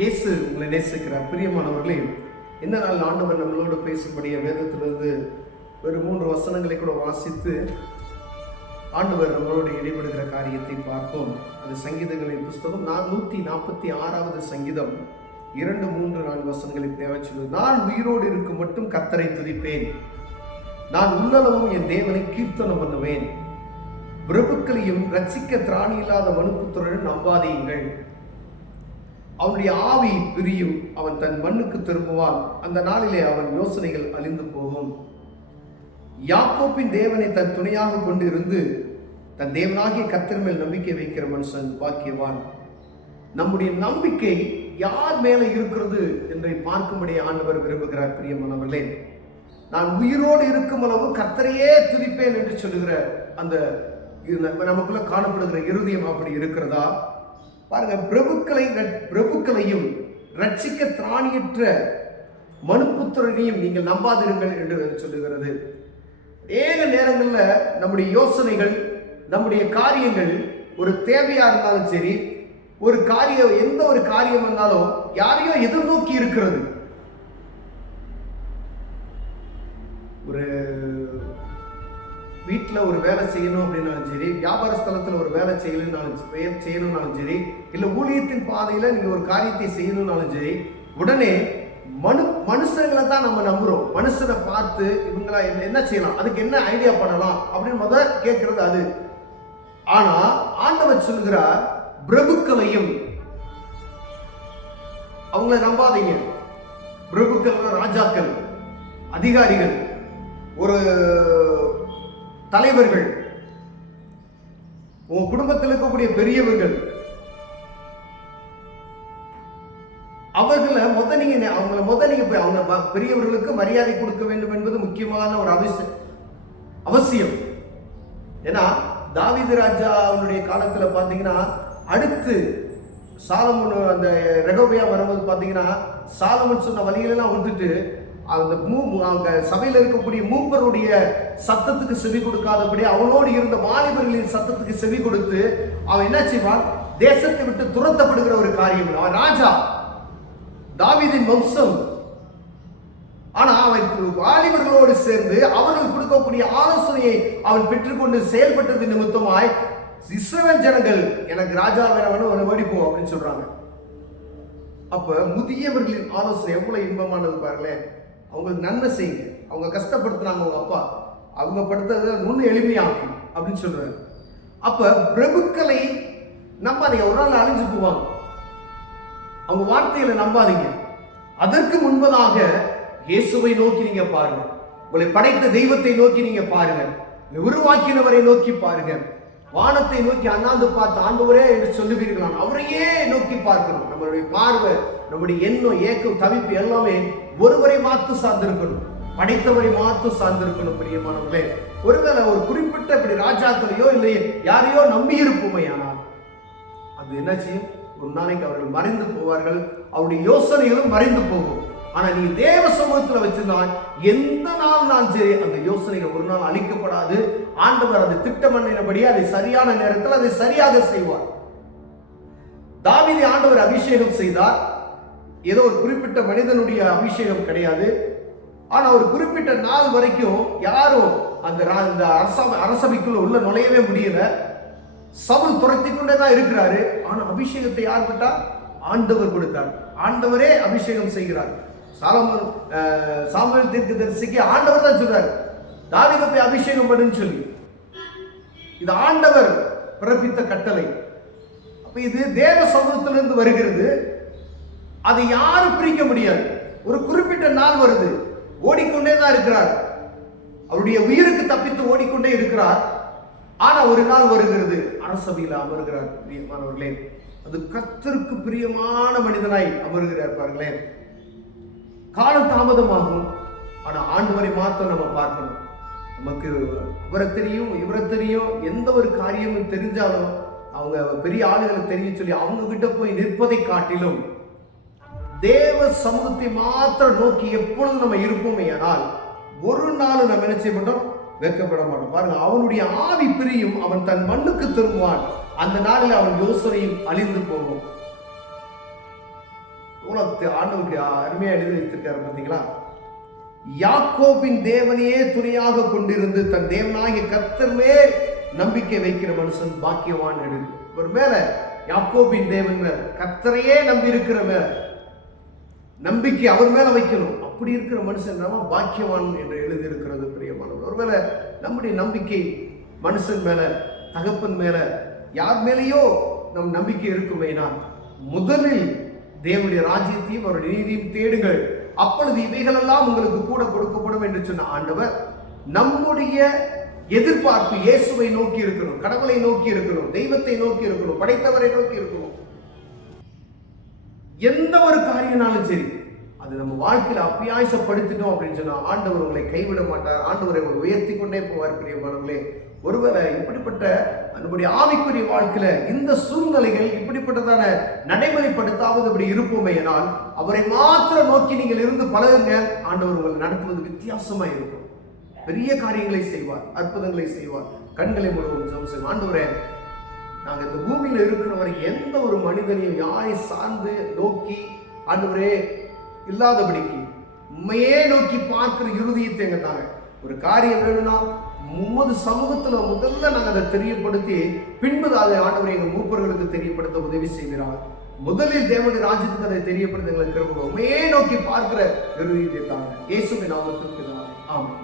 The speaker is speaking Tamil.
இயேசு உங்களை நேசிக்கிறார். பிரியமானவர்களே, இந்த நாள் ஆண்டவர் நம்மளோடு பேசும்படிய வேதத்திலிருந்து ஒரு 3 வசனங்களை கூட வாசித்து ஆண்டவர் நம்மளோடு இடைபடுகிற காரியத்தை பார்ப்போம். அது சங்கீதங்களின் புஸ்தகம் 146வது சங்கீதம் 2, 3, 4 வசனங்களை சொல்வது. நான் உயிரோடு இருக்கும் மட்டும் கர்த்தரை துதிப்பேன், நான் உள்ளளவும் என் தேவனை கீர்த்தனம் பண்ணுவேன். பிரபுக்களையும் ரட்சிக்க திராணி இல்லாத மனுப்புத்திரன் நம்பாதீங்கள். அவனுடைய ஆவி பிரியும், அவன் தன் மண்ணுக்கு திரும்புவான். அந்த நாளிலே அவன் யோசனைகள் அழிந்து போகும். யாக்கோப்பின் தேவனை தன் துணையாக கொண்டு இருந்து தன் தேவனாகிய கர்த்தர் மேல் நம்பிக்கை வைக்கிற மனுஷன் பாக்கியவான். நம்முடைய நம்பிக்கை யார் மேல இருக்கிறது என்று பார்க்கும்படி ஆண்டவர் விரும்புகிறார். பிரியமானவர்களே, நான் உயிரோடு இருக்கும் அளவு கர்த்தரையே துதிப்பேன் என்று சொல்லுகிற அந்த நமக்குள்ள காணப்படுகிற இருதயம் அப்படி இருக்கிறதா பாருங்க. பிரபுக்களையும் ரட்சிக்க திராணியற்ற மனுப்புத்திரனையும் நீங்கள் நம்பாதிருங்கள் என்று சொல்லுகிறது. ஏக நேரங்களில் நம்முடைய யோசனைகள், நம்முடைய காரியங்கள், ஒரு தேவையா இருந்தாலும் சரி, ஒரு காரியம், எந்த ஒரு காரியம் வந்தாலும் யாரையோ எதிர்நோக்கி இருக்கிறது. ஒரு வீட்டில் ஒரு வேலை செய்யணும் அப்படின்னாலும் சரி, வியாபார ஸ்தலத்தில் ஒரு வேலை செய்யணும்னாலும் சரி, இல்லை ஊழியத்தின் பாதையில் நீங்கள் ஒரு காரியத்தை செய்யணும்னாலும் சரி, உடனே மனுஷங்களை தான் நம்ம நம்புறோம். மனுஷனை பார்த்து இவங்களா என்ன செய்யலாம், அதுக்கு என்ன ஐடியா பண்ணலாம் அப்படின்னு முதல் கேட்கறது அது. ஆனா ஆண்டவர் சொல்கிறார், பிரபுக்களையும் அவங்கள நம்பாதீங்க. பிரபுக்கள், ராஜாக்கள், அதிகாரிகள், ஒரு தலைவர்கள், உங்க குடும்பத்தில் இருக்கக்கூடிய பெரியவர்கள், அவர்களை நீங்க போய் அவங்க பெரியவர்களுக்கு மரியாதை கொடுக்க வேண்டும் என்பது முக்கியமான ஒரு அவசியம். ஏன்னா தாவீது ராஜா அவனுடைய காலத்துல பாத்தீங்கன்னா, அடுத்து சாலமோன் அந்த ரெகோபெயாம் வரும்போது பாத்தீங்கன்னா, சாலமோன் சொன்ன வழிகளெல்லாம் விட்டுட்டு அவங்க சபையில் இருக்கக்கூடிய மூப்பருடைய சத்தத்துக்கு செவி கொடுக்காதபடி அவனோடு இருந்த வாலிபர்களின் சத்தத்துக்கு செவி கொடுத்து அவன் என்ன செய்வான், தேசத்தை விட்டு துரத்தப்படுகிற ஒரு காரியம். அவன் ராஜா, தாவீதின் வம்சம். ஆனா அவன் வாலிபர்களோடு சேர்ந்து அவர்கள் கொடுக்கக்கூடிய ஆலோசனையை அவன் பெற்றுக்கொண்டு செயல்பட்டது நிமித்தமாய் இஸ்ரவேல் ஜனங்கள் எனக்கு ராஜா வேணும் வெடிப்போம் அப்படின்னு சொல்றாங்க. அப்ப முதியவர்களின் ஆலோசனை எவ்வளவு இன்பமானது பாருங்களேன். அவங்களுக்கு நன்மை செய்யுங்க, அவங்க கஷ்டப்படுத்துறாங்க உங்க அப்பா, அவங்க படுத்ததை இன்னும் எளிமையாகும் அப்படின்னு சொல்றாரு. அப்ப பிரபுக்களை நம்பாதீங்க, ஒரு நாள் அழிஞ்சு போவாங்க. அவங்க வார்த்தைகளை நம்பாதீங்க. அதற்கு முன்பதாக இயேசுவை நோக்கி நீங்க பாருங்க, உங்களை படைத்த தெய்வத்தை நோக்கி நீங்க பாருங்க, உருவாக்கினவரை நோக்கி பாருங்க. வானத்தை நோக்கி அண்ணாந்து பார்த்து ஆண்டவரே என்று சொல்லுவீர்களாம், அவரையே நோக்கி பார்க்கணும். நம்மளுடைய பார்வை, நம்முடைய எண்ணம், ஏக்கம், தவிப்பு எல்லாமே ஒருவரை மாத்து சார்ந்திருக்கணும், படைத்தவரை மாத்து சார்ந்திருக்கணும். பிரியமானவர்களே, ஒருவேளை ஒரு குறிப்பிட்ட இப்படி ராஜாக்களையோ இல்லை யாரையோ நம்பி இருப்போமே, ஆனால் அது என்ன செய்யும், ஒரு நாளைக்கு அவர்கள் மறைந்து போவார்கள், அவருடைய யோசனைகளும் மறைந்து போகும். ஆனா நீ தேவ சமூகத்தில் வச்சிருந்தால் எந்த நாள் சரி அந்த யோசனைகள் ஒரு நாள் அழிக்கப்படாது. ஆண்டவர் அதை திட்டமிட்டபடி அதை சரியான நேரத்தில் அதை சரியாக செய்வார். தாவீதை ஆண்டவர் அபிஷேகம் செய்தார். ஏதோ ஒரு குறிப்பிட்ட மனிதனுடைய அபிஷேகம் கிடையாது. ஆனா ஒரு குறிப்பிட்ட நாள் வரைக்கும் யாரும் அந்த அரசவைக்குள்ள உள்ள நுழையவே முடியல. சவுல் துரத்தி கொண்டே தான் இருக்கிறாரு. ஆனா அபிஷேகத்தை யார் விட்டா, ஆண்டவர் கொடுத்தார். ஆண்டவரே அபிஷேகம் செய்கிறார். சாமுவேல் தீர்க்கதரிசிக்கு ஆண்டவர் தான் சொல்றாரு, தாவீதை போய் அபிஷேகம் பண்ணுன்னு சொல்லி. இது ஆண்டவர் பிறப்பித்த கட்டளை. அப்ப இது தேவ சமூகத்திலிருந்து வருகிறது. அதை யாரும் பிரிக்க முடியாது. ஒரு குறிப்பிட்ட நாள் வருது, ஓடிக்கொண்டே தான் இருக்கிறார், அவருடைய உயிருக்கு தப்பித்து ஓடிக்கொண்டே இருக்கிறார். ஆனா ஒரு நாள் வருகிறது, அரசவையில் அமர்கிறார். பிரியமானவர்களே, அது கர்த்தருக்கு பிரியமான மனிதனாய் அமர்கிறார். பாருங்களேன், காலம் தாமதமாகும், ஆனா ஆண்டவரை மாத்திரம் நம்ம பார்க்கணும். நமக்கு அவரை தெரியும், இவரை தெரியும், எந்த ஒரு காரியமும் தெரிஞ்சாலும் அவங்க பெரிய ஆளுகளை தெரியும் சொல்லி அவங்க கிட்ட போய் நிற்பதை காட்டிலும் தேவ சமூகத்தை மாத்திரம் நோக்கி எப்பொழுதும் நம்ம இருப்போமே, ஆனால் ஒரு நாள் நம்ம என்ன செய்ய மாட்டோம், வெட்கப்பட மாட்டோம். பாருங்க, அவனுடைய ஆவி பிரியும், அவன் தன் மண்ணுக்கு திரும்புவான். அந்த நாளில் அவன் யோசனையும் அழிந்து போகும். எவ்வளவு ஆண்டவருக்கு அருமையா எழுதி வைத்திருக்காரு பார்த்தீங்களா? யாக்கோபின் தேவனையே துணையாக கொண்டிருந்து தன் தேவனாகிய கர்த்தர் மேல் நம்பிக்கை வைக்கிற மனுஷன் பாக்கியவான் எழுது. ஒரு மேல யாக்கோபின் தேவன் மேல, கர்த்தரையே நம்பி இருக்கிற மேல நம்பிக்கை அவர் மேல வைக்கணும். அப்படி இருக்கிற மனுஷன் நம்ம பாக்கியவான் என்று எழுதி இருக்கிறது பிரியமானவர். ஒருவேளை நம்முடைய நம்பிக்கை மனுஷன் மேல, தகப்பன் மேல, யார் மேலேயோ நம் நம்பிக்கை இருக்குமேனால் முதலில் தேவனுடைய ராஜ்யத்தையும் அவருடைய நீதியையும் தேடுங்கள், அப்பொழுது இவைகளெல்லாம் உங்களுக்கு கூட கொடுக்கப்படும் என்று சொன்ன ஆண்டவர். நம்முடைய எதிர்பார்ப்பு இயேசுவை நோக்கி இருக்கணும், கடவுளை நோக்கி இருக்கணும், தெய்வத்தை நோக்கி இருக்கணும், படைத்தவரை நோக்கி இருக்கணும். எந்த ஒரு காரியம்னாலும் சரி, அது நம்ம வாழ்க்கையில அப்பியாசப்படுத்திட்டோம் அப்படின்னு சொன்னா ஆண்டவர் உங்களை கைவிட மாட்டார். ஆண்டவரை உயர்த்தி கொண்டே போவார் பிரியமானவர்களே. ஒருவேளை இப்படிப்பட்ட நம்முடைய ஆவிக்குரிய வாழ்க்கையில இந்த சூழ்நிலைகள் இப்படிப்பட்டதான நடைமுறைப்படுத்தாவது அப்படி இருப்போமே ஆனால் அவரை மாத்திரம் நோக்கி நீங்கள் இருந்து பழகுங்க. ஆண்டவர் உங்களை நடத்துவது வித்தியாசமா இருக்கும். பெரிய காரியங்களை செய்வார், அற்புதங்களை செய்வார். கண்களை முழுவதும் ஜெபம் செய்வோம். ஆண்டவரே, நாங்கள் இந்த பூமியில இருக்கிற வரைக்கும் எந்த ஒரு மனிதனையும் யாரை சார்ந்து நோக்கி ஆண்டவரே இல்லாதபடிக்கு உண்மையே நோக்கி பார்க்கிற இருதயத்தை எங்க தாங்க. ஒரு காரியம் வேணும்னா உமது சமூகத்துல முதல்ல நாங்கள் அதை தெரியப்படுத்தி பின்பு அதை ஆண்டவரை எங்கள் மூப்பர்களுக்கு தெரியப்படுத்த உதவி செய்கிறார். முதலில் தேவனுடைய ராஜ்யத்துக்கு அதை தெரியப்படுத்த எங்களுக்கு உண்மையே நோக்கி பார்க்கிற இருதயத்தை தாங்க. இயேசுவின் நாமத்திற்கு ஆமென்.